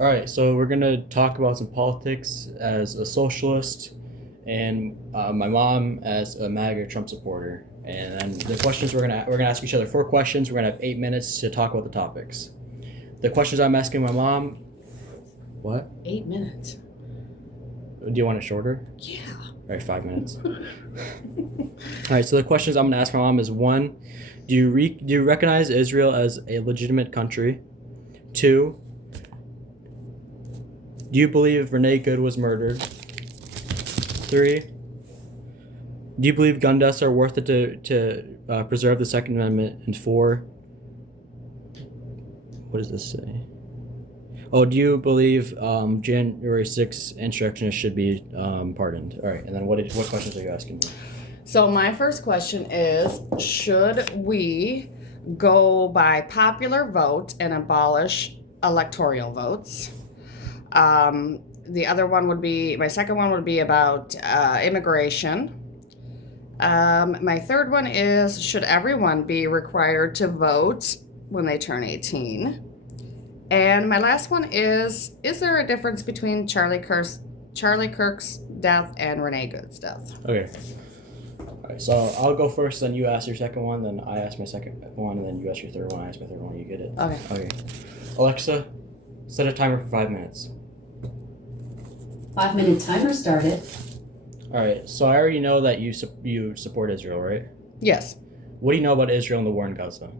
All right, so we're gonna talk about some politics as a socialist, and my mom as a MAGA Trump supporter. And then the questions we're gonna ask each other 4 questions. We're gonna have 8 minutes to talk about the topics. The questions I'm asking my mom. What? 8 minutes. Do you want it shorter? Yeah. All right, 5 minutes. All right. So the questions I'm gonna ask my mom is: one, do you recognize Israel as a legitimate country? Two, do you believe Renee Good was murdered? Three, do you believe gun deaths are worth it to preserve the Second Amendment? And four, what does this say? Oh, do you believe January 6th insurrectionists should be pardoned? All right, and then what questions are you asking me? So my first question is, should we go by popular vote and abolish electoral votes? The other one would be, my second one would be about immigration. My third one is, should everyone be required to vote when they turn 18? And my last one is there a difference between Charlie Kirk's death and Renee Good's death? Okay. All right, so I'll go first, then you ask your second one, then I ask my second one, and then you ask your third one, I ask my third one, you get it? Okay. Okay. Alexa, set a timer for 5 minutes. 5-minute timer started. All right, so I already know that you support Israel, right? Yes. What do you know about Israel and the war in Gaza?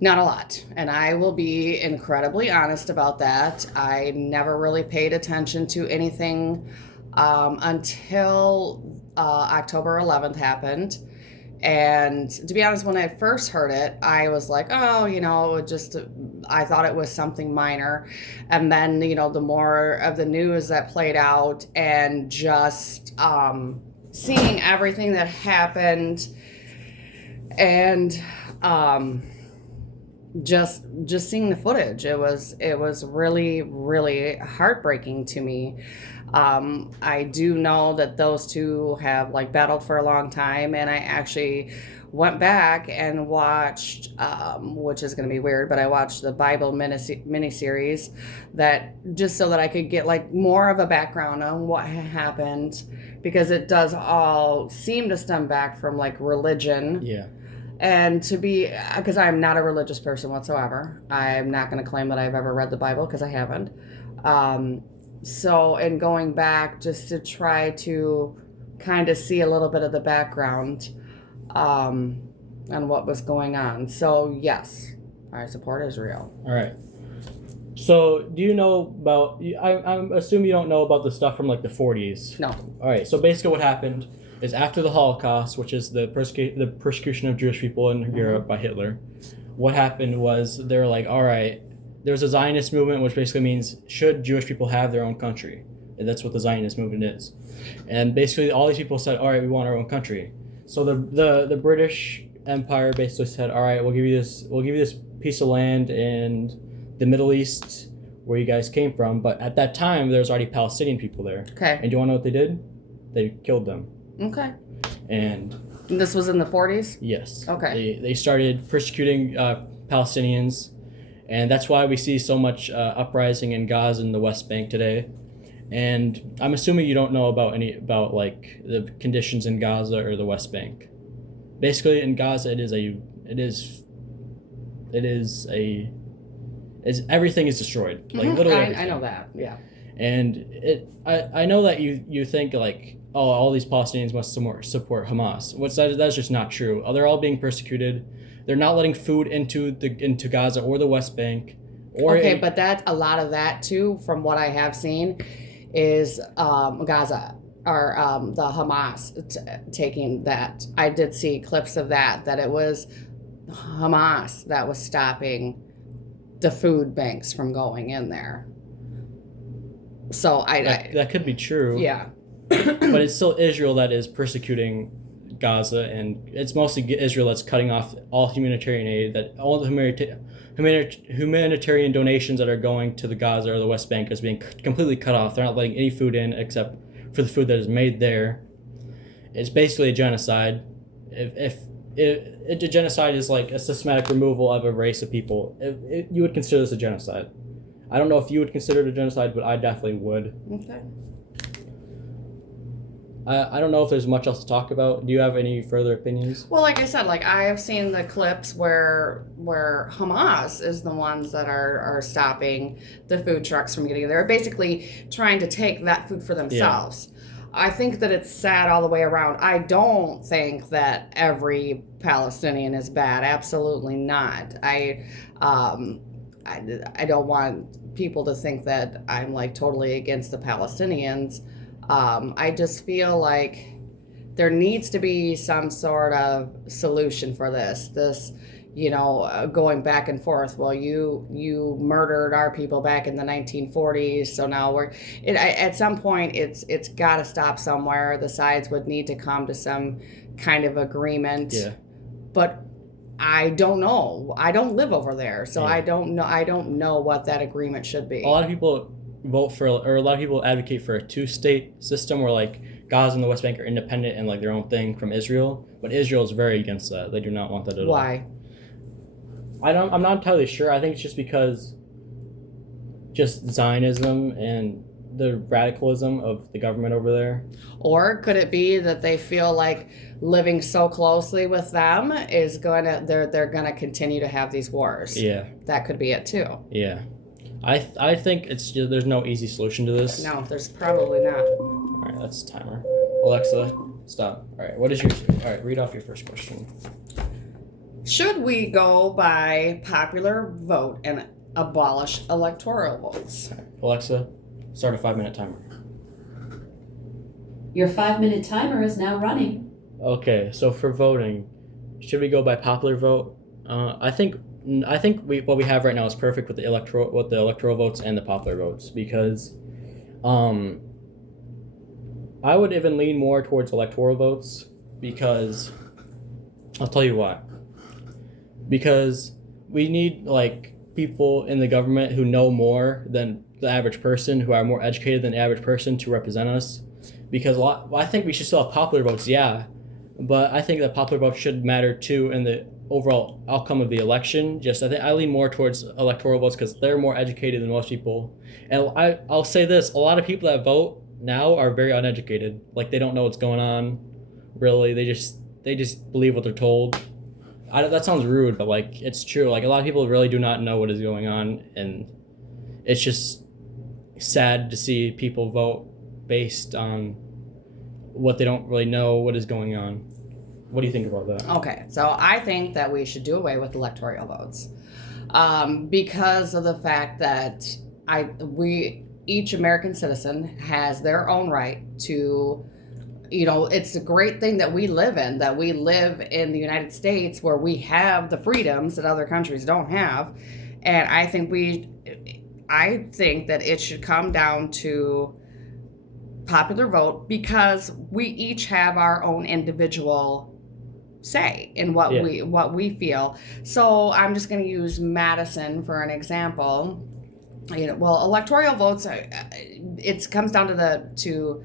Not a lot. And I will be incredibly honest about that. I never really paid attention to anything until October 11th happened. And to be honest, when I first heard it, I was like, oh, I thought it was something minor. And then, the more of the news that played out and just seeing everything that happened and just seeing the footage, it was really, really heartbreaking to me. I do know that those two have battled for a long time, and I actually went back and watched, which is going to be weird, but I watched the Bible miniseries that just so that I could get more of a background on what happened, because it does all seem to stem back from religion. Yeah. And because I'm not a religious person whatsoever, I'm not going to claim that I've ever read the Bible, because I haven't. So, in going back just to try to kind of see a little bit of the background on what was going on. So, yes, I support Israel. All right. So, do you know about? I assume you don't know about the stuff from the 40s. No. All right. So basically, what happened is after the Holocaust, which is the persecution of Jewish people in Europe by Hitler, what happened was they were like, all right, there's a Zionist movement, which basically means should Jewish people have their own country? And that's what the Zionist movement is. And basically, all these people said, all right, we want our own country. So the British Empire basically said, all right, we'll give you this piece of land in the Middle East where you guys came from. But at that time, there was already Palestinian people there. Okay. And do you want to know what they did? They killed them. Okay. And this was in the 40s? Yes. Okay. They started persecuting Palestinians, and that's why we see so much uprising in Gaza and the West Bank today. And I'm assuming you don't know about the conditions in Gaza or the West Bank. Basically, in Gaza, everything is destroyed. Literally everything. I know that. Yeah. And I know that you think all these Palestinians must support Hamas. That's just not true. They're all being persecuted. They're not letting food into Gaza or the West Bank. But that's a lot of that too, from what I have seen, is Gaza or the Hamas taking that. I did see clips of that it was Hamas that was stopping the food banks from going in there. So that could be true. Yeah. But it's still Israel that is persecuting Gaza, and it's mostly Israel that's cutting off all humanitarian aid, that all the humanitarian donations that are going to the Gaza or the West Bank is being completely cut off. They're not letting any food in except for the food that is made there. It's basically a genocide. If a genocide is a systematic removal of a race of people, you would consider this a genocide. I don't know if you would consider it a genocide, but I definitely would. Okay. I don't know if there's much else to talk about. Do you have any further opinions? Well, like I said, like I have seen the clips where Hamas is the ones that are stopping the food trucks from getting there, basically trying to take that food for themselves. Yeah. I think that it's sad all the way around. I don't think that every Palestinian is bad. Absolutely not. I don't want people to think that I'm like totally against the Palestinians. I just feel like there needs to be some sort of solution for this, going back and forth. Well, you murdered our people back in the 1940s, so now at some point it's got to stop somewhere. The sides would need to come to some kind of agreement. Yeah. But I don't know. I don't live over there, so yeah. I don't know what that agreement should be. A lot of people a lot of people advocate for a two-state system where like Gaza and the West Bank are independent and like their own thing from Israel, but Israel is very against that. They do not want that at all. Why? I'm not entirely sure. I think it's just because just Zionism and the radicalism of the government over there. Or could it be that they feel like living so closely with them is they're gonna continue to have these wars? Yeah. That could be it too. Yeah. I think there's no easy solution to this. No, there's probably not. All right, that's the timer. Alexa, stop. All right, all right, read off your first question. Should we go by popular vote and abolish electoral votes? Right, Alexa, start a 5-minute timer. Your 5-minute timer is now running. Okay, so for voting, should we go by popular vote? I think what we have right now is perfect with the electoral votes and the popular votes, because I would even lean more towards electoral votes, because I'll tell you why. Because we need like people in the government who know more than the average person, who are more educated than the average person to represent us. Because I think we should still have popular votes, yeah, but I think that popular votes should matter too in the overall outcome of the election. I lean more towards electoral votes because they're more educated than most people. And I'll say this: a lot of people that vote now are very uneducated. Like they don't know what's going on. Really, they just believe what they're told. That sounds rude, but like it's true. Like a lot of people really do not know what is going on, and it's just sad to see people vote based on what they don't really know what is going on. What do you think about that? Okay, so I think that we should do away with electoral votes because of the fact that each American citizen has their own right to, it's a great thing that we live in the United States, where we have the freedoms that other countries don't have. And I think that it should come down to popular vote, because we each have our own individual say in what we feel. So I'm just going to use Madison for an example. Electoral votes, it comes down to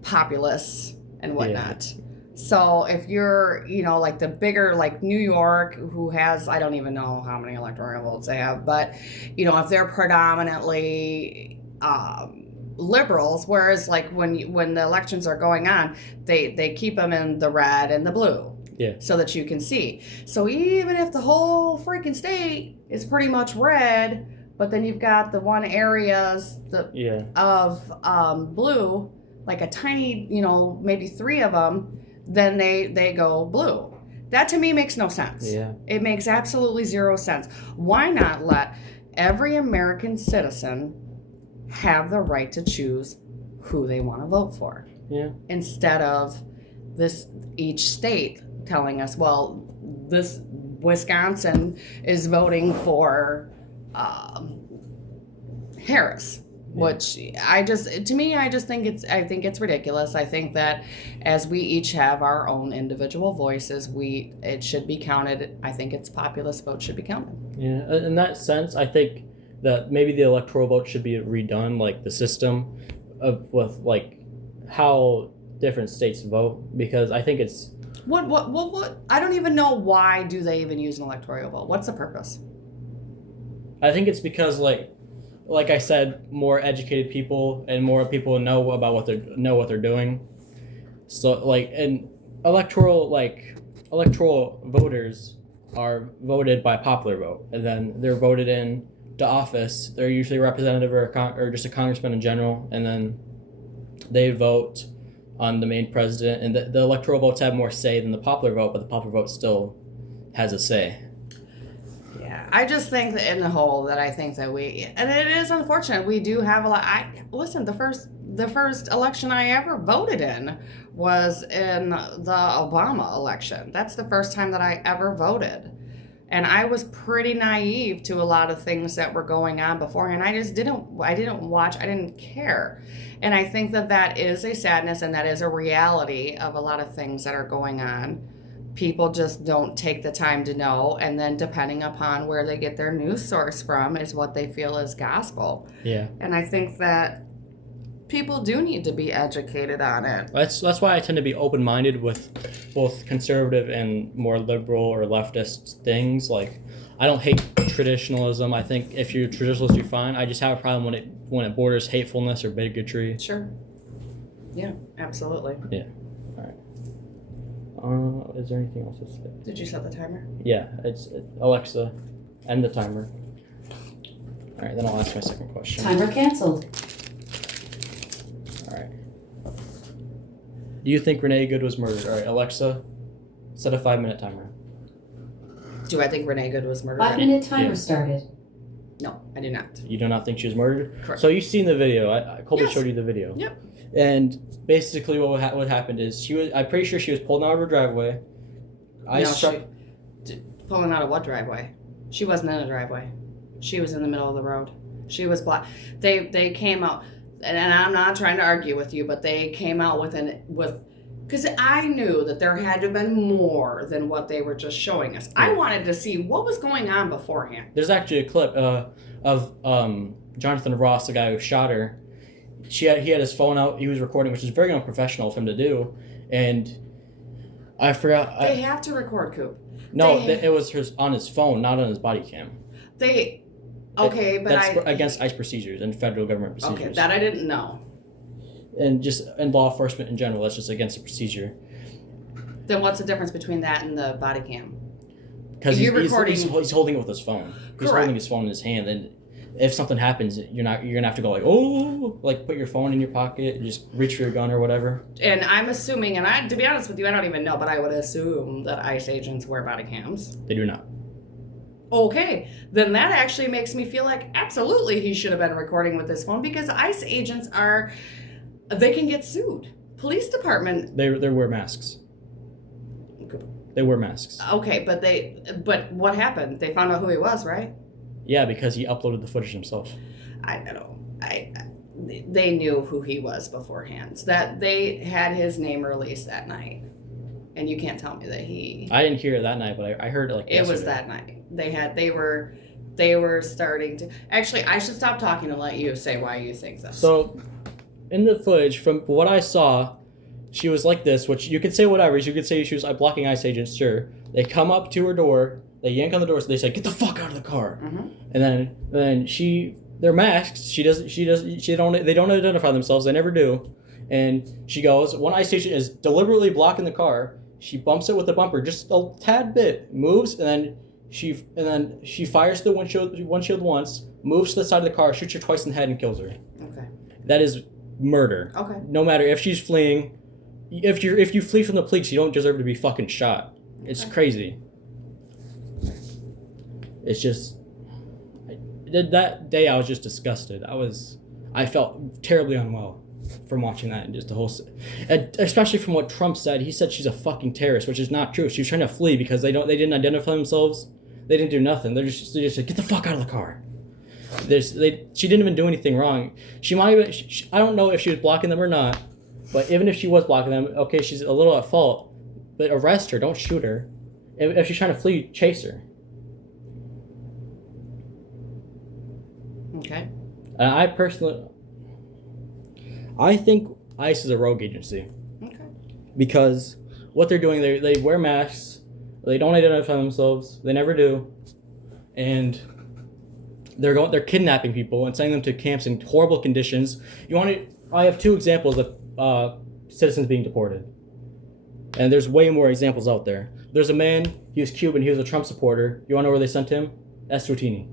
populists and whatnot. Yeah. So if you're, like the bigger, like New York, who has, I don't even know how many electoral votes they have, but, if they're predominantly liberals, whereas like when the elections are going on, they keep them in the red and the blue. Yeah. So that you can see. So even if the whole freaking state is pretty much red, but then you've got the one areas of blue, like a tiny, maybe 3 of them, then they go blue. That to me makes no sense. Yeah. It makes absolutely 0 sense. Why not let every American citizen have the right to choose who they want to vote for? Yeah. Instead of each state telling us, well, this Wisconsin is voting for Harris, which I think it's ridiculous. I think that as we each have our own individual voices, it should be counted. I think its populist vote should be counted. Yeah, in that sense, I think that maybe the electoral vote should be redone, like the system with like how different states vote, because I think it's what I don't even know, why do they even use an electoral vote? What's the purpose? I think it's because like like I said, more educated people and more people know about what they're doing. So like and electoral voters are voted by popular vote, and then they're voted in to office. They're usually a representative or just a congressman in general, and then they vote on the main president. And the electoral votes have more say than the popular vote, but the popular vote still has a say. Yeah, I just think that in the whole that I think that and it is unfortunate, we do have a lot. Listen, the first election I ever voted in was in the Obama election. That's the first time that I ever voted. And I was pretty naive to a lot of things that were going on beforehand. I didn't watch, I didn't care. And I think that is a sadness, and that is a reality of a lot of things that are going on. People just don't take the time to know, and then depending upon where they get their news source from is what they feel is gospel. Yeah. And I think that people do need to be educated on it. That's why I tend to be open-minded with both conservative and more liberal or leftist things. Like, I don't hate traditionalism. I think if you're traditionalist, you're fine. I just have a problem when it borders hatefulness or bigotry. Sure. Yeah, absolutely. Yeah. Is there anything else to say? Did you set the timer? Yeah, it's Alexa, end the timer. All right, then I'll ask my second question. Timer canceled. All right. Do you think Renee Good was murdered? All right, Alexa, set a 5-minute timer. Do I think Renee Good was murdered? 5-minute timer Yeah. started. No, I do not. You do not think she was murdered? Correct. So you've seen the video. Colby Yes. showed you the video. Yep. And basically what happened is I'm pretty sure she was pulled out of her driveway. Pulling out of what driveway? She wasn't in a driveway. She was in the middle of the road. She was black. They came out, and I'm not trying to argue with you, but they came out because I knew that there had to have been more than what they were just showing us. I wanted to see what was going on beforehand. There's actually a clip of Jonathan Ross, the guy who shot her. He had his phone out. He was recording, which is very unprofessional of him to do. And I forgot. They have to record, Coop. No, it was on his phone, not on his body cam. That's against ICE procedures and federal government procedures. Okay, that I didn't know. And just in law enforcement in general, that's just against the procedure. Then what's the difference between that and the body cam? Because You're recording. He's holding it with his phone. He's Correct. holding his phone in his hand, and if something happens, you're gonna have to go like put your phone in your pocket, and just reach for your gun or whatever. And I'm assuming, and to be honest with you, I don't even know, but I would assume that ICE agents wear body cams. They do not. Okay, then that actually makes me feel like absolutely he should have been recording with his phone, because ICE agents they can get sued. Police department. They wear masks. They wear masks. Okay, but what happened? They found out who he was, right? Yeah, because he uploaded the footage himself. I don't know. They knew who he was beforehand. So that they had his name released that night, and you can't tell me that he. I didn't hear it that night, but I heard it It was that night. They were starting to. Actually, I should stop talking and let you say why you think this. So, in the footage, from what I saw, she was like this, which you could say whatever. You could say she was blocking ICE agents, sure. They come up to her door. They yank on the door, so they say, "Get the fuck out of the car!" Mm-hmm. And then they're masked. They don't identify themselves. They never do. And she goes, one ICE agent is deliberately blocking the car. She bumps it with the bumper just a tad bit, moves, and then she fires the windshield once, moves to the side of the car, shoots her twice in the head, and kills her. Okay. That is murder. Okay. No matter if she's fleeing, if you flee from the police, you don't deserve to be fucking shot. It's crazy. It's just, that day I was just disgusted. I felt terribly unwell from watching that, and just the whole, especially from what Trump said. He said she's a fucking terrorist, which is not true. She was trying to flee because they didn't identify themselves. They didn't do nothing. They just said, "Get the fuck out of the car." She didn't even do anything wrong. She might have. I don't know if she was blocking them or not, but even if she was blocking them, okay, she's a little at fault. But arrest her. Don't shoot her. If she's trying to flee, chase her. Okay. I think ICE is a rogue agency. Okay. Because what they're doing, they wear masks, they don't identify themselves, they never do, and They're kidnapping people and sending them to camps in horrible conditions. I have 2 examples of citizens being deported, and there's way more examples out there. There's a man. He was Cuban. He was a Trump supporter. You want to know where they sent him? Eswatini.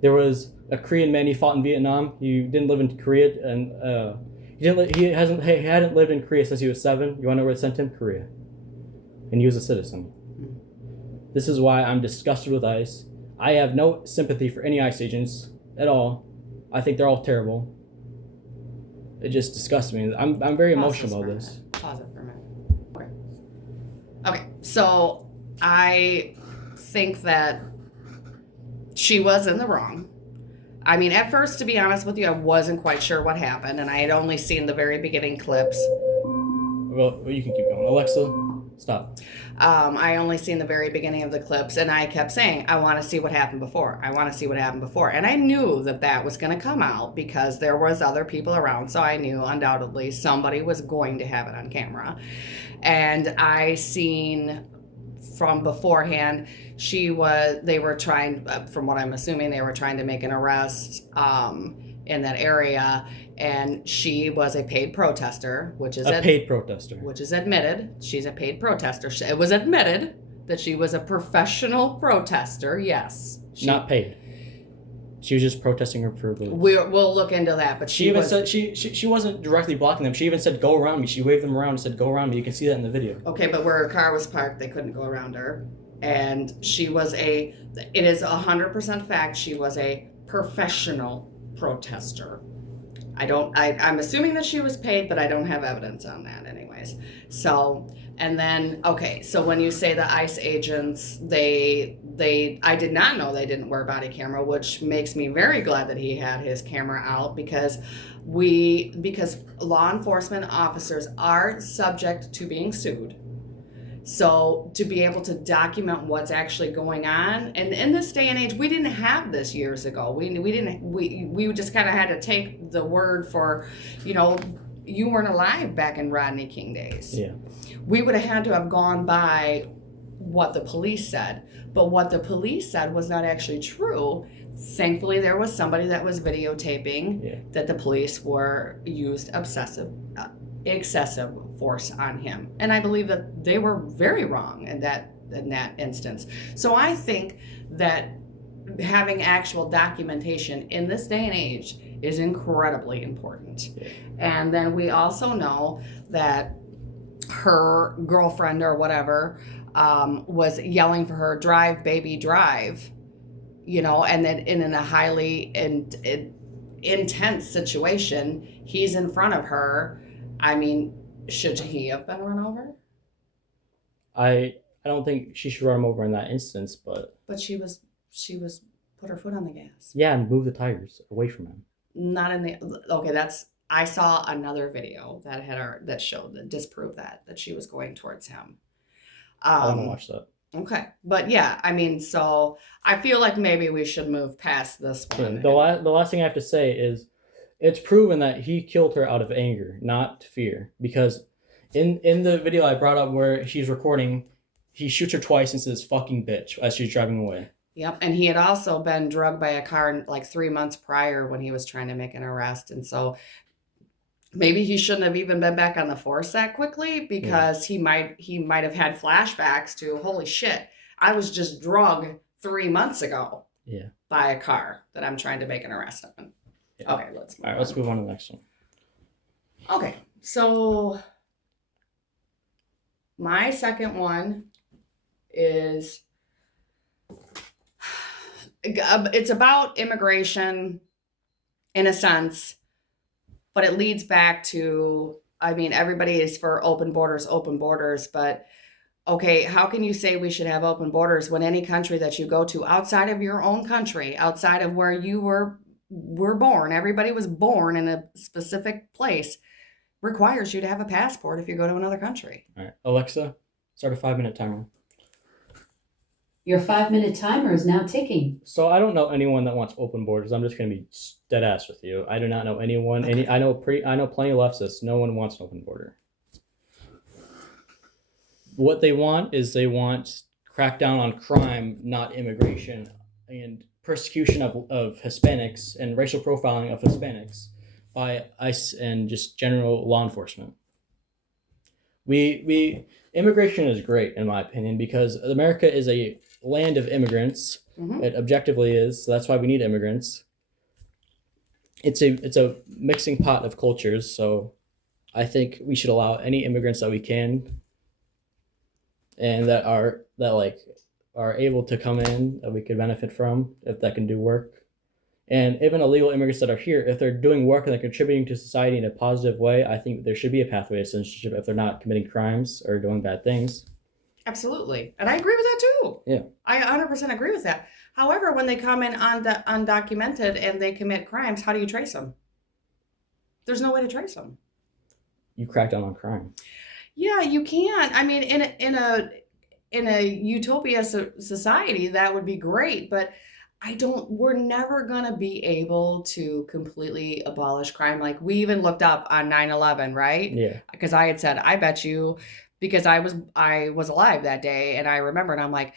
There was a Korean man. He fought in Vietnam. He didn't live in Korea, and he hadn't lived in Korea since he was 7. You want to know where they sent him? Korea. And he was a citizen. This is why I'm disgusted with ICE. I have no sympathy for any ICE agents at all. I think they're all terrible. It just disgusts me. I'm very emotional about this. Pause it for a minute. Okay, so I think that she was in the wrong. I mean, at first, to be honest with you, I wasn't quite sure what happened, and I had only seen the very beginning clips. Well, you can keep going. Alexa, stop. I only seen the very beginning of the clips, and I kept saying, I want to see what happened before. I want to see what happened before. And I knew that was going to come out because there was other people around, so I knew undoubtedly somebody was going to have it on camera. And I seen from beforehand, they were trying, from what I'm assuming, they were trying to make an arrest in that area, and she was a paid protester, which is admitted. She's a paid protester. It was admitted that she was a professional protester. Yes, not paid. She was just protesting her privilege. We'll look into that, but she even said she wasn't directly blocking them. She even said, "Go around me." She waved them around and said, "Go around me." You can see that in the video. Okay, but where her car was parked, they couldn't go around her, and it is 100% fact. She was a professional protester. I'm assuming that she was paid, but I don't have evidence on that anyways. So, and then, okay, so when you say the ICE agents, I did not know they didn't wear body camera, which makes me very glad that he had his camera out because law enforcement officers are subject to being sued. So to be able to document what's actually going on, and in this day and age, we didn't have this years ago. We just kind of had to take the word for, you weren't alive back in Rodney King days. Yeah. We would have had to have gone by what the police said, but what the police said was not actually true. Thankfully, there was somebody that was videotaping that the police used excessive force on him, and I believe that they were very wrong in that instance. So I think that having actual documentation in this day and age is incredibly important. And then we also know that her girlfriend or whatever was yelling for her, "Drive, baby, drive," and then in a highly intense situation, he's in front of her. I mean, should he have been run over? I don't think she should run him over in that instance, but she was put her foot on the gas. Yeah, and move the tires away from him. Not in the okay. I saw another video that disproved that she was going towards him. I don't watch that. Okay, but yeah, I mean, so I feel like maybe we should move past this one. The last thing I have to say is, it's proven that he killed her out of anger, not fear. Because in the video I brought up where she's recording, he shoots her twice and says, "Fucking bitch," as she's driving away. Yep, and he had also been drugged by a car like 3 months prior when he was trying to make an arrest. And so maybe he shouldn't have even been back on the force that quickly, because he might have had flashbacks to, holy shit, I was just drugged 3 months ago by a car that I'm trying to make an arrest on. Yeah. Okay, let's move on to the next one. Okay, so my second one is, it's about immigration in a sense, but it leads back to, I mean, everybody is for open borders, but okay, how can you say we should have open borders when any country that you go to outside of your own country, outside of where you were born, everybody was born in a specific place, requires you to have a passport if you go to another country? All right, Alexa, start a 5-minute timer. Your 5-minute timer is now ticking. So I don't know anyone that wants open borders. I'm just going to be dead ass with you. I do not know anyone. Okay. I know plenty of leftists. No one wants an open border. What they want is crackdown on crime, not immigration. And persecution of Hispanics and racial profiling of Hispanics by ICE and just general law enforcement. We immigration is great in my opinion because America is a land of immigrants. Mhm. It objectively is, so that's why we need immigrants. It's a mixing pot of cultures, so I think we should allow any immigrants that we can and that are able to come in that we could benefit from if that can do work. And even illegal immigrants that are here, if they're doing work and they're contributing to society in a positive way, I think there should be a pathway to citizenship if they're not committing crimes or doing bad things. Absolutely. And I agree with that too. Yeah. I 100% agree with that. However, when they come in undocumented and they commit crimes, how do you trace them? There's no way to trace them. You crack down on crime. Yeah, you can't. I mean, in a utopia society, that would be great, but we're never going to be able to completely abolish crime. Like we even looked up on 9/11, right? Yeah. Because I had said, I bet you, because I was alive that day and I remember, and I'm like,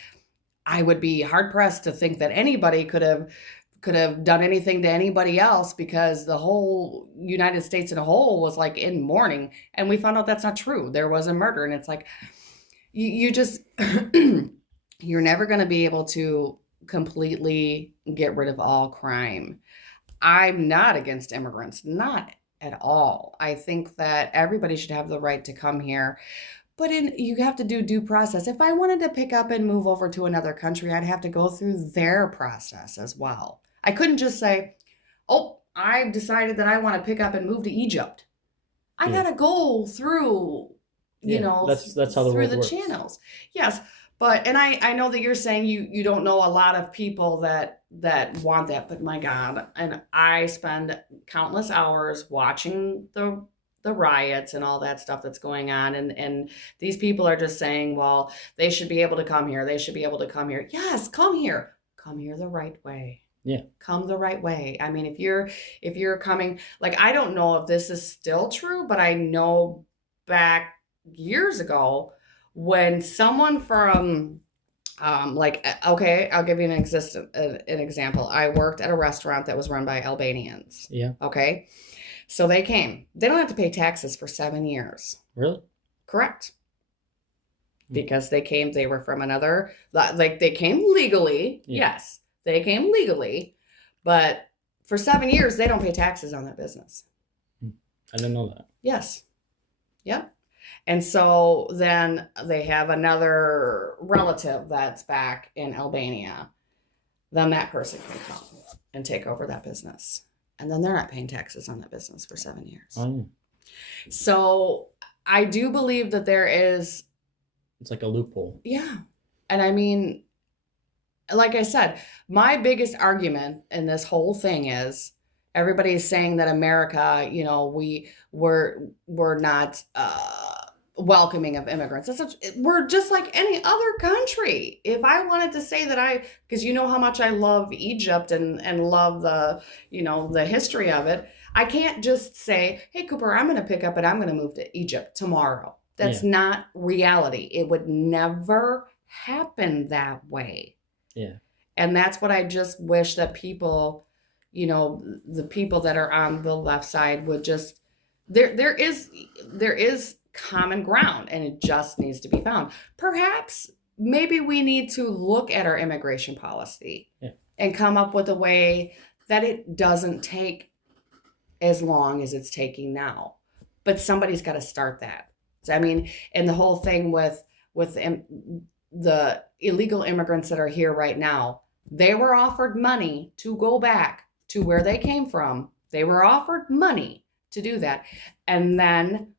I would be hard pressed to think that anybody could have done anything to anybody else because the whole United States in a whole was like in mourning. And we found out that's not true. There was a murder. And it's like, you just, you're never going to be able to completely get rid of all crime. I'm not against immigrants, not at all. I think that everybody should have the right to come here. But you have to do due process. If I wanted to pick up and move over to another country, I'd have to go through their process as well. I couldn't just say, oh, I've decided that I want to pick up and move to Egypt. I got to go through, that's how the through world the works. channels. Yes. But, and I know that you're saying you don't know a lot of people that want that, but my God, and I spend countless hours watching the riots and all that stuff that's going on. And these people are just saying, well, they should be able to come here. They should be able to come here. Yes, come here. Come here the right way. Yeah. Come the right way. I mean, if you're coming, like, I don't know if this is still true, but I know back years ago when someone from okay, I'll give you an example. I worked at a restaurant that was run by Albanians. Yeah. Okay. So they came. They don't have to pay taxes for 7 years. Really? Correct. Because they were from another, like they came legally. Yeah. Yes, they came legally, but for 7 years, they don't pay taxes on that business. I didn't know that. Yes. Yep. And so then they have another relative that's back in Albania. Then that person can come and take over that business. And then they're not paying taxes on that business for 7 years. Oh. So I do believe that there is. It's like a loophole. Yeah. And I mean, like I said, my biggest argument in this whole thing is everybody's saying that America, we're not welcoming of immigrants. We're just like any other country. If I wanted to say that because you know how much I love Egypt and love the history of it, I can't just say, hey, Cooper, I'm going to pick up and I'm going to move to Egypt tomorrow. That's not reality. It would never happen that way. Yeah. And that's what I just wish that people, the people that are on the left side would just, there is common ground and it just needs to be found. Perhaps maybe we need to look at our immigration policy and come up with a way that it doesn't take as long as it's taking now. But somebody's got to start that. I mean, and the whole thing with the illegal immigrants that are here right now, they were offered money to go back to where they came from. They were offered money to do that and then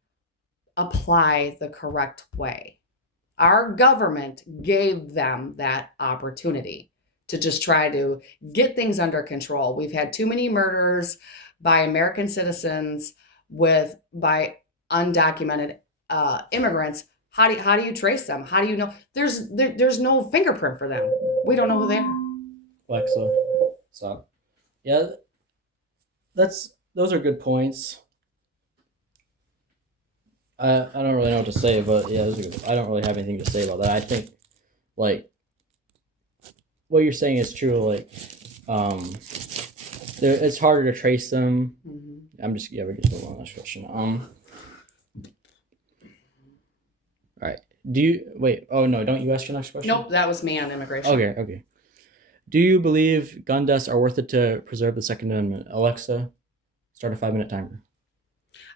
apply the correct way. Our government gave them that opportunity to just try to get things under control. We've had too many murders by American citizens by undocumented immigrants. How do you trace them? How do you know? There's no fingerprint for them. We don't know who they are. Alexa, stop. Yeah, those are good points. I don't really know what to say, but yeah, I don't really have anything to say about that. I think, like, what you're saying is true. Like, It's harder to trace them. Mm-hmm. We're just moving on to the next question. All right. Do you wait? Oh no, don't you ask your next question? Nope, that was me on immigration. Okay. Do you believe gun deaths are worth it to preserve the Second Amendment? Alexa, start a 5-minute timer.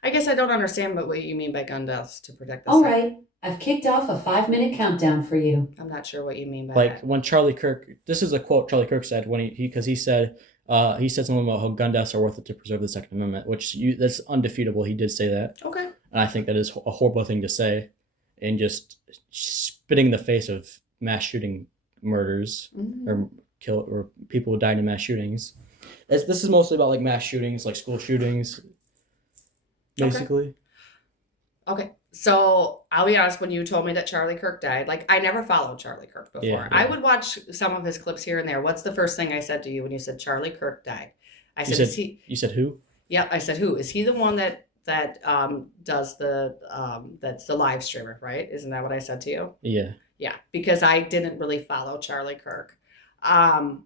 I guess I don't understand what you mean by gun deaths to protect the All right, I've kicked off a 5-minute countdown for you. I'm not sure what you mean by Like that. when Charlie Kirk, this is a quote Charlie Kirk said when he said something about how gun deaths are worth it to preserve the Second Amendment, that's undefeatable. He did say that. Okay. And I think that is a horrible thing to say, and just spitting in the face of mass shooting murders or people who died in mass shootings. This is mostly about like mass shootings, like school shootings, basically. Okay. So I'll be honest, when you told me that Charlie Kirk died, like I never followed Charlie Kirk before. Yeah. I would watch some of his clips here and there. What's the first thing I said to you when you said Charlie Kirk died? I said, is he? You said who? Yeah, I said who? Is he the one that does that's the live streamer, right? Isn't that what I said to you? Yeah. Yeah, because I didn't really follow Charlie Kirk. My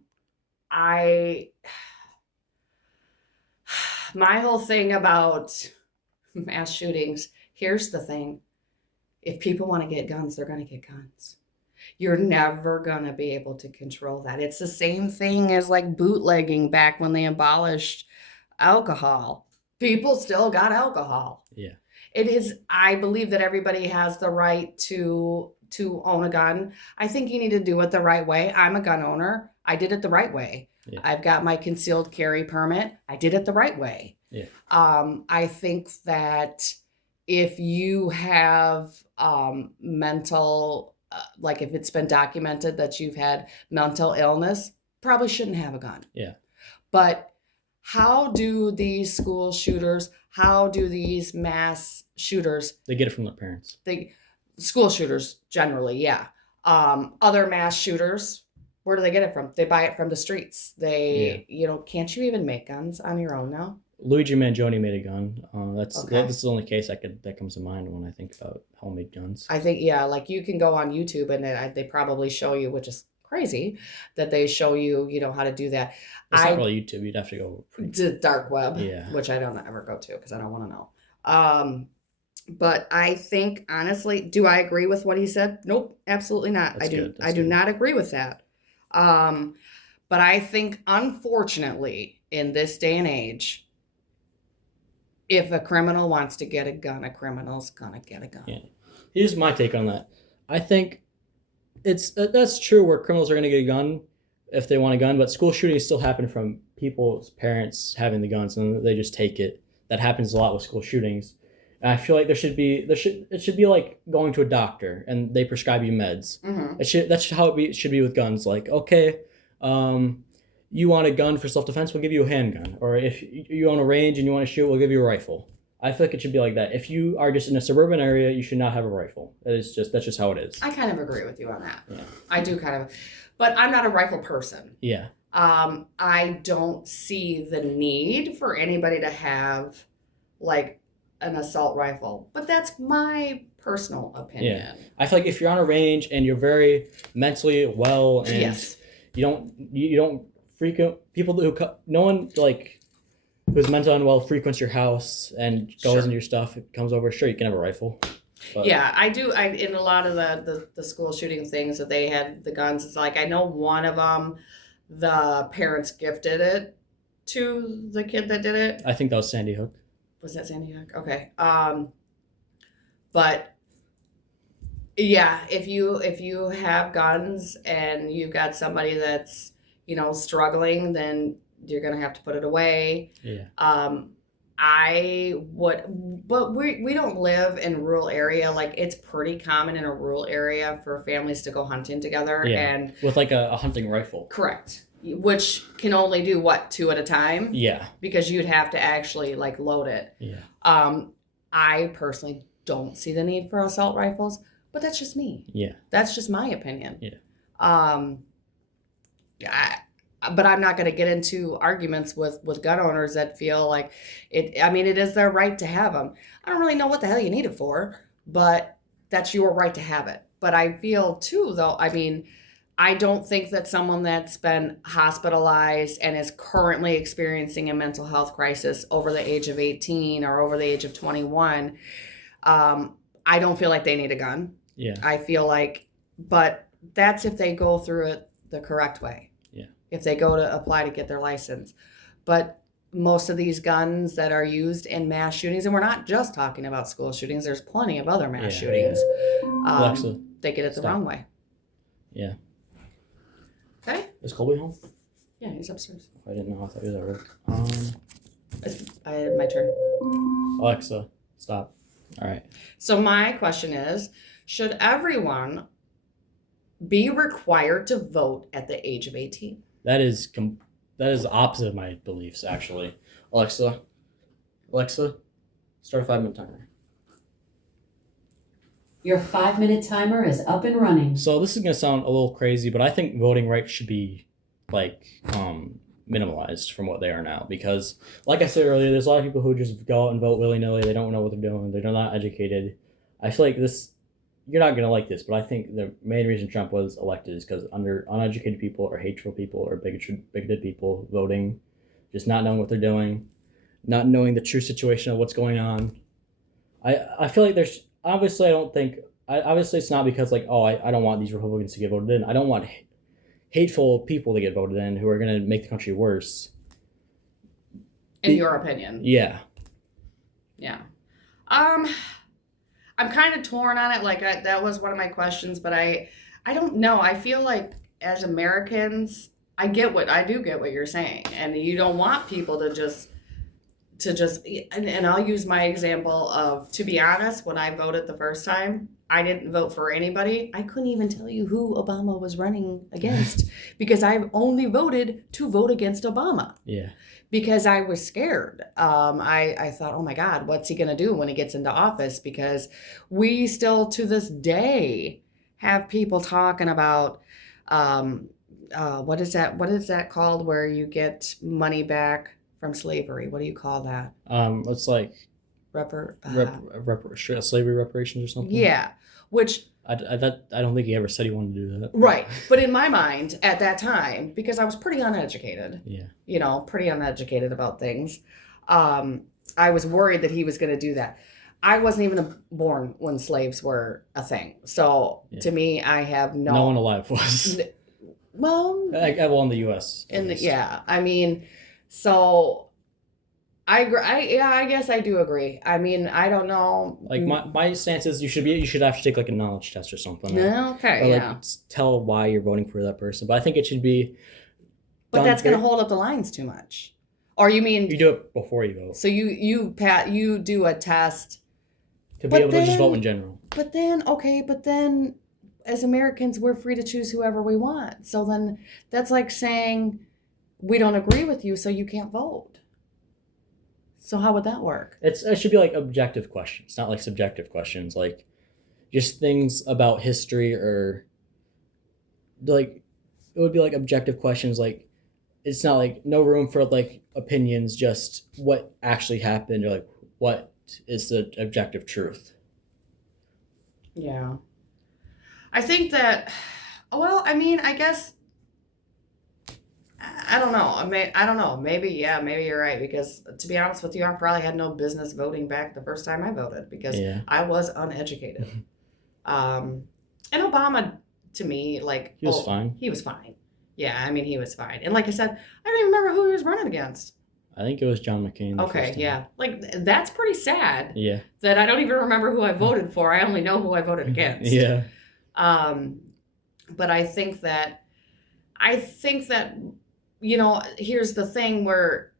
whole thing about mass shootings, here's the thing. If people want to get guns, they're going to get guns. You're never going to be able to control that. It's the same thing as like bootlegging back when they abolished alcohol. People still got alcohol. Yeah. It is, I believe that everybody has the right to own a gun. I think you need to do it the right way. I'm a gun owner. I did it the right way. Yeah. I've got my concealed carry permit. I did it the right way. Yeah. I think that if you have mental, like if it's been documented that you've had mental illness, probably shouldn't have a gun. Yeah. But how do these school shooters, how do these mass shooters, They get it from their parents. School shooters generally, yeah. Other mass shooters, where do they get it from? They buy it from the streets. Can't you even make guns on your own now? Luigi Mangione made a gun. That's Okay. This is the only case that comes to mind when I think about homemade guns. I think, yeah, like you can go on YouTube and they probably show you, which is crazy, that they show you, how to do that. It's not really YouTube. You'd have to go The dark web, Yeah. which I don't ever go to because I don't want to know. But I think, honestly, do I agree with what he said? Nope, absolutely not. That's good. I do not agree with that. But I think, unfortunately, in this day and age, if a criminal wants to get a gun, a criminal's gonna get a gun. Yeah. Here's my take on that. I think that's true where criminals are going to get a gun if they want a gun, but school shootings still happen from people's parents having the guns and they just take it. That happens a lot with school shootings. And I feel like it should be like going to a doctor and they prescribe you meds. Mm-hmm. That's how it should be with guns. Like, okay, you want a gun for self-defense, we'll give you a handgun. Or if you own a range and you want to shoot, we'll give you a rifle. I feel like it should be like that. If you are just in a suburban area, you should not have a rifle. That's just how it is. I kind of agree with you on that. Yeah. I do kind of, but I'm not a rifle person. Yeah. I don't see the need for anybody to have like an assault rifle, but that's my personal opinion. Yeah. I feel like if you're on a range and you're very mentally well and Yes. you don't frequent people no one like who's mentally unwell frequents your house and goes Sure. into your stuff, comes over, sure you can have a rifle. But Yeah, I do. In a lot of the school shooting things that they had the guns, it's like I know one of them, the parents gifted it to the kid that did it. I think that was Sandy Hook. Was that Sandy Hook? Okay. But yeah, if you have guns and you've got somebody that's struggling, then you're gonna have to put it away. Yeah. But we don't live in a rural area. Like it's pretty common in a rural area for families to go hunting together. Yeah. And With like a hunting rifle. correct, which can only do what, 2 at a time? Yeah. Because you'd have to actually like load it. Yeah. I personally don't see the need for assault rifles, but that's just me. Yeah. That's just my opinion. Yeah. But I'm not going to get into arguments with gun owners that feel like it. I mean, it is their right to have them. I don't really know what the hell you need it for, but that's your right to have it. But I feel too, though, I mean, I don't think that someone that's been hospitalized and is currently experiencing a mental health crisis over the age of 18 or over the age of 21, I don't feel like they need a gun. Yeah. I feel like, but that's if they go through it the correct way. Yeah. If they go to apply to get their license. But most of these guns that are used in mass shootings, and we're not just talking about school shootings, there's plenty of other mass shootings. Alexa, they get it the wrong way. Yeah. Okay. Is Colby home? Yeah, he's upstairs. I didn't know. I thought he was at work. I had my turn. Alexa, stop. All right. So my question is, should everyone be required to vote at the age of 18? That is the opposite of my beliefs, actually. Alexa, start a 5-minute timer. Your 5-minute timer is up and running. So this is gonna sound a little crazy, but I think voting rights should be minimalized from what they are now, because, like I said earlier, there's a lot of people who just go out and vote willy-nilly. They don't know what they're doing. They're not educated. I feel like this. You're not gonna like this, but I think the main reason Trump was elected is because under uneducated people or hateful people or bigoted people voting, just not knowing what they're doing, not knowing the true situation of what's going on. I feel like there's obviously obviously it's not because like, oh, I don't want these Republicans to get voted in. I don't want hateful people to get voted in who are going to make the country worse. In your opinion? Yeah. Yeah. I'm kind of torn on it. Like that was one of my questions, but I don't know. I feel like as Americans, I do get what you're saying, and you don't want people to just and I'll use my example of, to be honest, when I voted the first time, I didn't vote for anybody. I couldn't even tell you who Obama was running against because I only voted to vote against Obama. Yeah. Because I was scared. I thought, oh my God, what's he going to do when he gets into office? Because we still, to this day, have people talking about, what is that called where you get money back from slavery? What do you call that? It's like slavery reparations or something. Yeah, which I don't think he ever said he wanted to do that. Right, but in my mind at that time, because I was pretty uneducated. Yeah. Pretty uneducated about things. I was worried that he was going to do that. I wasn't even born when slaves were a thing, so to me, I have no one alive was. Well, in the U.S. I mean. So, I agree. I guess I do agree. I mean, I don't know. Like my stance is you should have to take like a knowledge test or something. Okay. Or tell why you're voting for that person. But I think it should be. But that's going to hold up the lines too much. Or you mean you do it before you vote. So you do a test to be able to just vote in general. But then as Americans we're free to choose whoever we want. So then that's like saying we don't agree with you, so you can't vote. So how would that work? It should be like objective questions, not like subjective questions, like just things about history, or like it would be like objective questions. Like it's not like no room for like opinions, just what actually happened, or like what is the objective truth. Yeah. I think that, well, I mean, I guess, I don't know. I don't know. Maybe you're right. Because to be honest with you, I probably had no business voting back the first time I voted because I was uneducated. And Obama, to me, like... He was fine. He was fine. Yeah, I mean, he was fine. And like I said, I don't even remember who he was running against. I think it was John McCain. Okay, yeah. Like, that's pretty sad. Yeah. That I don't even remember who I voted for. I only know who I voted against. Yeah. But I think that, here's the thing where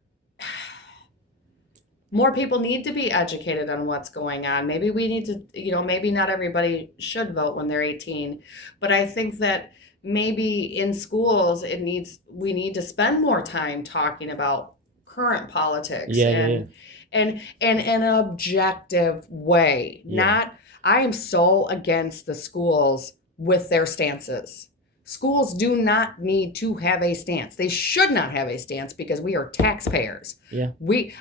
more people need to be educated on what's going on. Maybe we need to, maybe not everybody should vote when they're 18, but I think that maybe in schools we need to spend more time talking about current politics and an objective way. I am so against the schools with their stances. Schools do not need to have a stance. They should not have a stance because we are taxpayers. Yeah.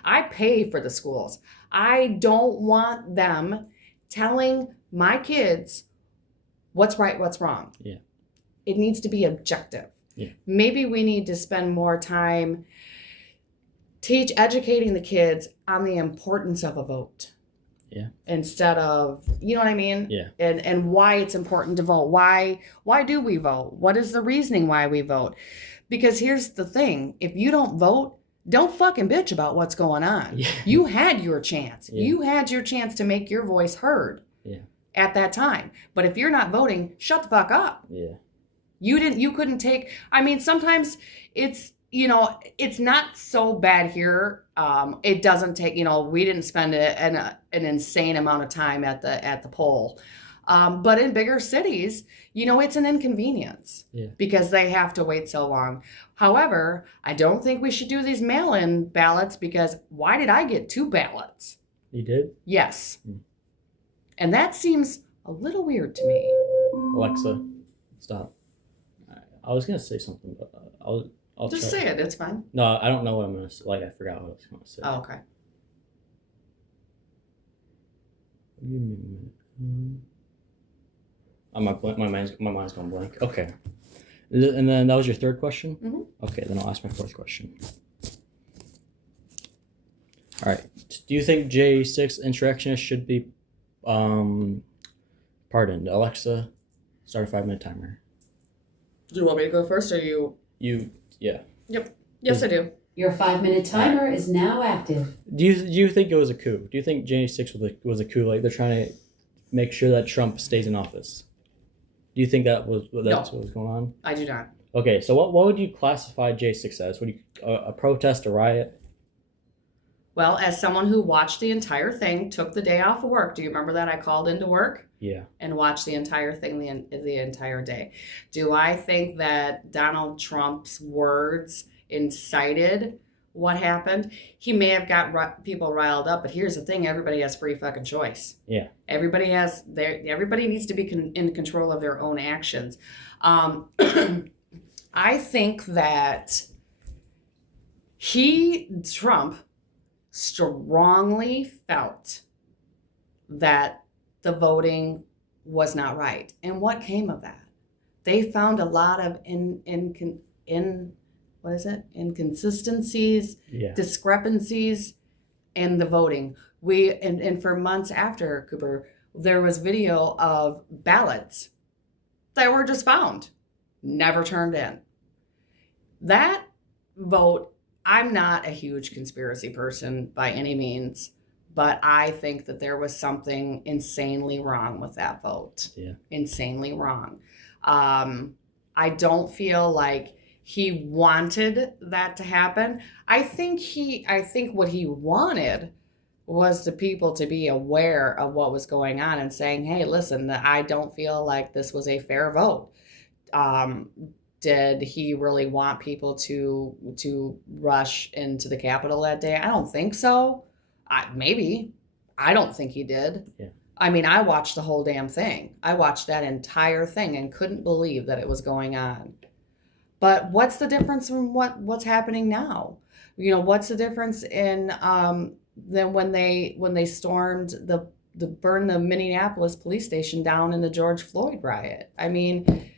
I pay for the schools. I don't want them telling my kids what's right, what's wrong. Yeah. it needs to be objective. Yeah. Maybe we need to spend more time educating the kids on the importance of a vote. Yeah. Instead of, you know what I mean? Yeah. And why it's important to vote. Why do we vote? What is the reasoning why we vote? Because here's the thing. If you don't vote, don't fucking bitch about what's going on. Yeah. You had your chance. Yeah. You had your chance to make your voice heard. Yeah. At that time. But if you're not voting, shut the fuck up. Yeah. You couldn't take, I mean, sometimes it's, you know, it's not so bad here. It doesn't take, you know, we didn't spend an insane amount of time at the poll. But in bigger cities, you know, it's an inconvenience because they have to wait so long. However, I don't think we should do these mail-in ballots because why did I get 2 ballots? You did? Yes. And that seems a little weird to me. Alexa, stop. I was going to say something, but I'll Just try. say it. It's fine. No, I don't know what I'm going to say. Like, I forgot what I was going to say. Oh, okay. Give me a minute. My mind's going blank. Okay. And then that was your third question? Mm-hmm. Okay, then I'll ask my fourth question. All right. Do you think J6 insurrectionists should be pardoned? Alexa, start a 5-minute timer. Do you want me to go first or you? Yeah. Yep. Yes, I do. Your 5-minute timer is now active. Do you think it was a coup? Do you think J6 was a coup? Like they're trying to make sure that Trump stays in office? Do you think that's what was going on? I do not. Okay, so what would you classify J6 as? Would you a protest, a riot? Well, as someone who watched the entire thing, took the day off of work. Do you remember that? I called into work Yeah. and watched the entire thing the entire day. Do I think that Donald Trump's words incited what happened? He may have got people riled up, but here's the thing: everybody has free fucking choice. Yeah. Everybody needs to be in control of their own actions. I think that Trump strongly felt that the voting was not right. And what came of that? They found a lot of inconsistencies, discrepancies in the voting. And for months after, Cooper, there was video of ballots that were just found, never turned in. That vote, I'm not a huge conspiracy person by any means, but I think that there was something insanely wrong with that vote. Yeah. Insanely wrong. I don't feel like he wanted that to happen. I think what he wanted was the people to be aware of what was going on and saying, hey, listen, I don't feel like this was a fair vote. Did he really want people to rush into the Capitol that day? I don't think so. Maybe. I don't think he did. Yeah. I mean, I watched the whole damn thing. I watched that entire thing and couldn't believe that it was going on. But what's the difference from what's happening now? You know, what's the difference in then when they stormed burned the Minneapolis police station down in the George Floyd riot? I mean,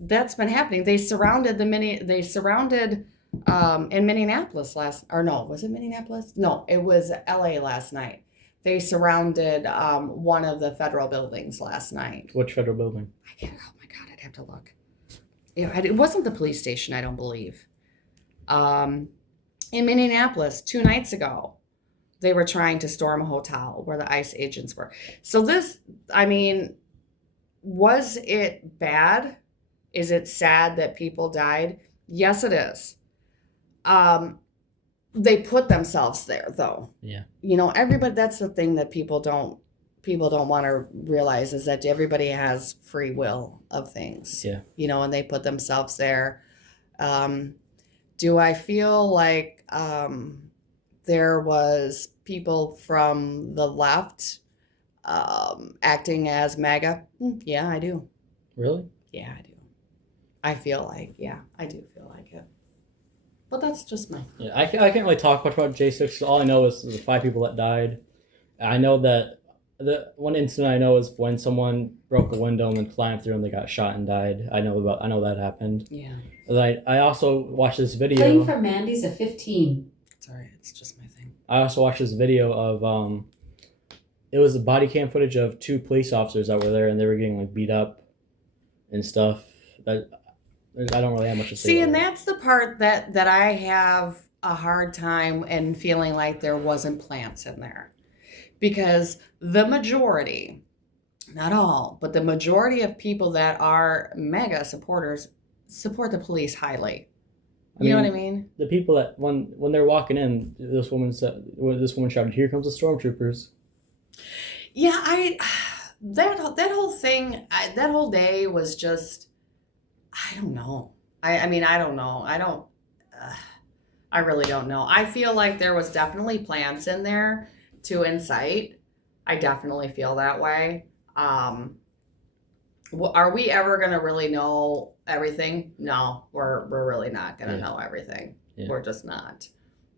that's been happening. They surrounded in Minneapolis was it Minneapolis? No, it was LA last night. They surrounded one of the federal buildings last night. Which federal building? Oh my God, I'd have to look. It wasn't the police station, I don't believe. In Minneapolis 2 nights ago, they were trying to storm a hotel where the ICE agents were. So this, I mean, was it bad? Is it sad that people died? Yes, it is. They put themselves there, though. Yeah. You know, everybody. That's the thing that people don't want to realize is that everybody has free will of things. Yeah. You know, and they put themselves there. Do I feel like there was people from the left acting as MAGA? Yeah, I do. Really? Yeah, I do. I do feel like it. But that's just my... Yeah, I can't really talk much about J6. All I know is the 5 people that died. I know that the one incident I know is when someone broke a window and then climbed through and they got shot and died. I know that happened. Yeah. I also watched this video. Playing for Mandy's a 15. Sorry, it's just my thing. I also watched this video of it was the body cam footage of 2 police officers that were there and they were getting like beat up and stuff. That I don't really have much to say. See, and that's the part that I have a hard time and feeling like there wasn't plants in there. Because the majority, not all, but the majority of people that are MAGA supporters support the police highly. You know what I mean? The people that when they're walking in, this woman shouted, "Here comes the stormtroopers." Yeah, that whole thing, that whole day was just, I don't know. I mean, I don't know. I really don't know. I feel like there was definitely plants in there to incite. I definitely feel that way. Are we ever going to really know everything? No, we're really not going to know everything. Yeah. We're just not.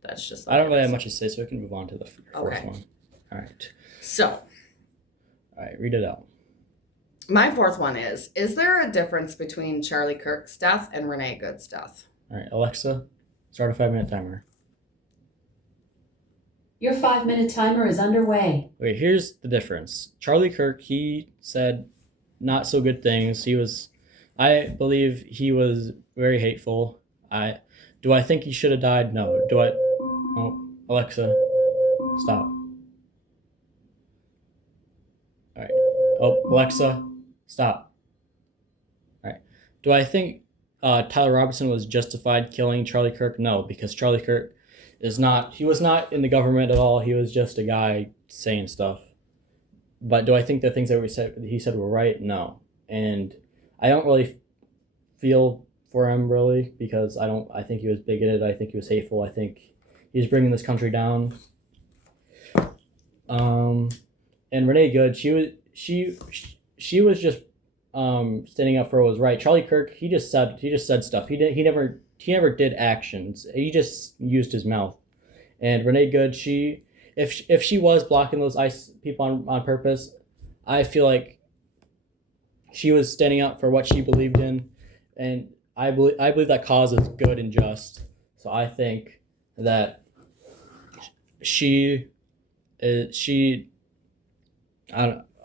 That's just. I don't really have much to say, so we can move on to the fourth one. All right. So. All right, read it out. My fourth one is there a difference between Charlie Kirk's death and Renee Good's death? All right, Alexa, start a 5-minute timer. Your 5-minute timer is underway. Okay, here's the difference. Charlie Kirk, he said not so good things. I believe he was very hateful. Do I think he should have died? No. Alexa, stop. All right. Oh, Alexa, stop. All right. Do I think Tyler Robinson was justified killing Charlie Kirk? No, because Charlie Kirk he was not in the government at all. He was just a guy saying stuff. But do I think the things that he said were right? No. And I don't really feel for him really, because I think he was bigoted. I think he was hateful. I think he was bringing this country down. And Renee Good, she was just standing up for what was right. Charlie Kirk, he just said stuff. He never did actions. He just used his mouth. And Renee Good, if she was blocking those ICE people on purpose, I feel like she was standing up for what she believed in, and I believe that cause is good and just. So I think that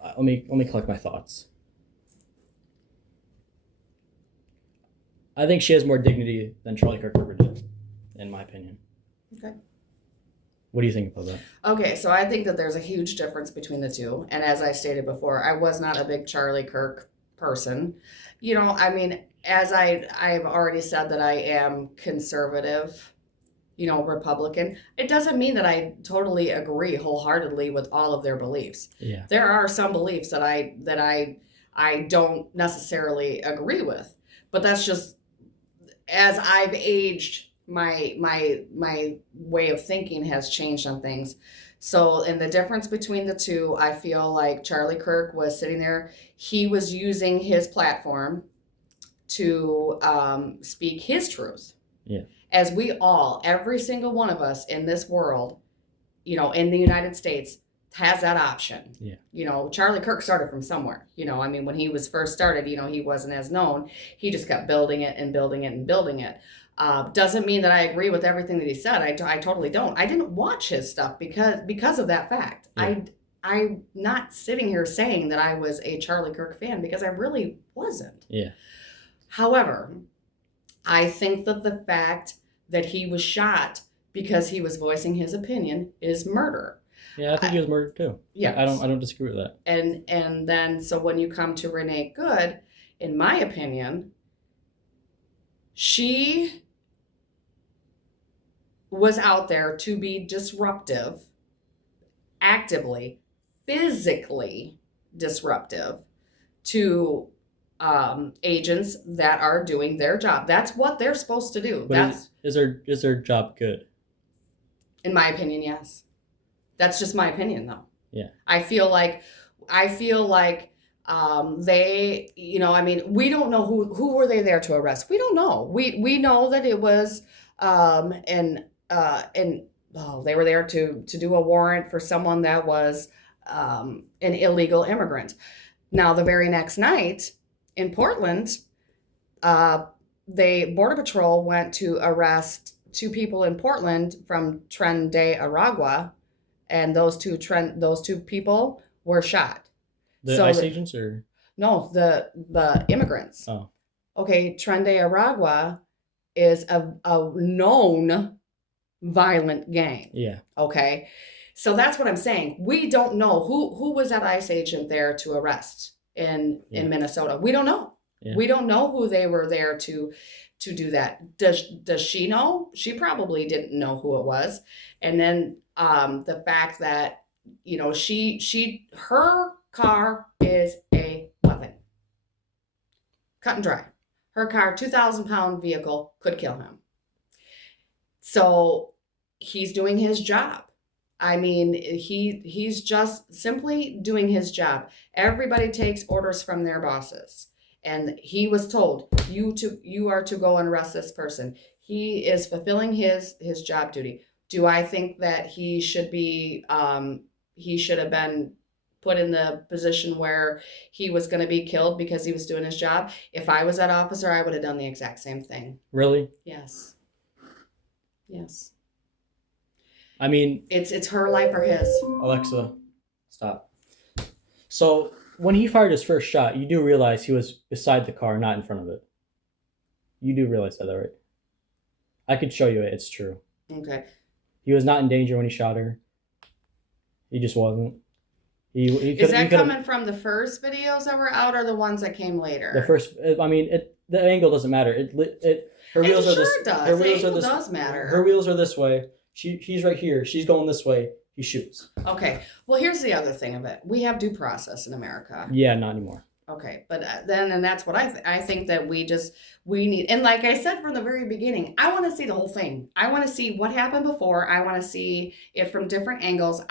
let me collect my thoughts. I think she has more dignity than Charlie Kirk ever did, in my opinion. Okay. What do you think about that? Okay, so I think that there's a huge difference between the two. And as I stated before, I was not a big Charlie Kirk person. You know, I mean, as I've already said that I am conservative, Republican. It doesn't mean that I totally agree wholeheartedly with all of their beliefs. Yeah. There are some beliefs that I don't necessarily agree with. But that's just, as I've aged, my way of thinking has changed on things. So in the difference between the two, I feel like Charlie Kirk was sitting there. He was using his platform to speak his truth. Yeah. As every single one of us in this world, in the United States, has that option. Yeah. Charlie Kirk started from somewhere. I mean, when he was first started, he wasn't as known. He just kept building it and building it and building it. Doesn't mean that I agree with everything that he said. I totally don't. I didn't watch his stuff because of that fact. Yeah. I'm not sitting here saying that I was a Charlie Kirk fan, because I really wasn't. Yeah. However, I think that the fact that he was shot because he was voicing his opinion is murder. Yeah, I think he was murdered too. Yeah. I don't disagree with that. And then, so when you come to Renee Good, in my opinion, she was out there to be disruptive, actively, physically disruptive to agents that are doing their job. That's what they're supposed to do. But is their job good? In my opinion, yes. That's just my opinion, though. Yeah. I feel like they, I mean, we don't know who were they there to arrest. We don't know. We know that it was they were there to do a warrant for someone that was an illegal immigrant. Now, the very next night in Portland, Border Patrol went to arrest 2 people in Portland from Tren de Aragua, and those two people were shot. The ICE agents or no, the immigrants. Oh, Okay, Tren de Aragua is a known violent gang. yeah. Okay, so that's what I'm saying. We don't know who was that ICE agent there to arrest in Minnesota. We don't know. Yeah. We don't know who they were there to do that. Does she know? She probably didn't know who it was. And then the fact that her car is a weapon. Cut and dry. Her car, 2,000-pound vehicle, could kill him. So he's doing his job. I mean, he's just simply doing his job. Everybody takes orders from their bosses. And he was told, you are to go and arrest this person. He is fulfilling his job duty. Do I think that he should have been put in the position where he was going to be killed because he was doing his job? If I was that officer, I would have done the exact same thing. Really? Yes. Yes. I mean, it's her life or his. Alexa, stop. So when he fired his first shot, you do realize he was beside the car, not in front of it. You do realize that, right? I could show you it. It's true. Okay. He was not in danger when he shot her. He just wasn't. Is that coming from the first videos that were out or the ones that came later? The first, I mean, the angle doesn't matter. Her wheels are this. Does. Her wheels the are this. Does matter. Her wheels are this way. She's right here. She's going this way. He shoots. Okay. Well, here's the other thing of it. We have due process in America. Yeah, not anymore. Okay, but and that's what I think that we need. And like I said from the very beginning, I want to see the whole thing. I want to see what happened before. I want to see it from different angles.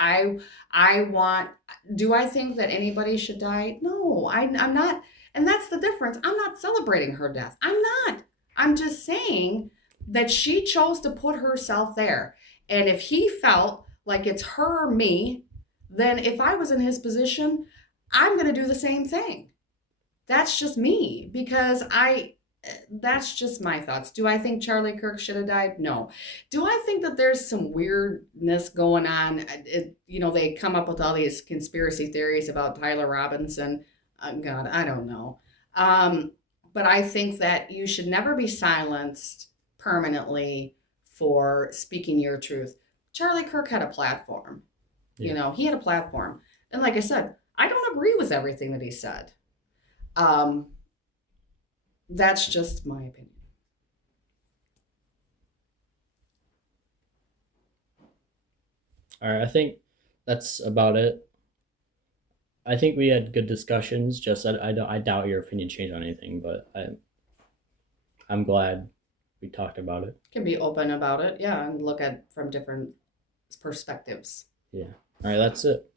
Do I think that anybody should die? No, I'm not. And that's the difference. I'm not celebrating her death. I'm not. I'm just saying that she chose to put herself there. And if he felt like it's her or me, then if I was in his position, I'm going to do the same thing. That's just me, because that's just my thoughts. Do I think Charlie Kirk should have died? No. Do I think that there's some weirdness going on? They come up with all these conspiracy theories about Tyler Robinson. God, I don't know. But I think that you should never be silenced permanently for speaking your truth. Charlie Kirk had a platform. Yeah. He had a platform. And like I said, I don't agree with everything that he said. That's just my opinion. All right, I think that's about it. I think we had good discussions. Just I doubt your opinion changed on anything, but I'm glad we talked about it. Can be open about it, yeah, and look at from different perspectives. Yeah. All right, that's it.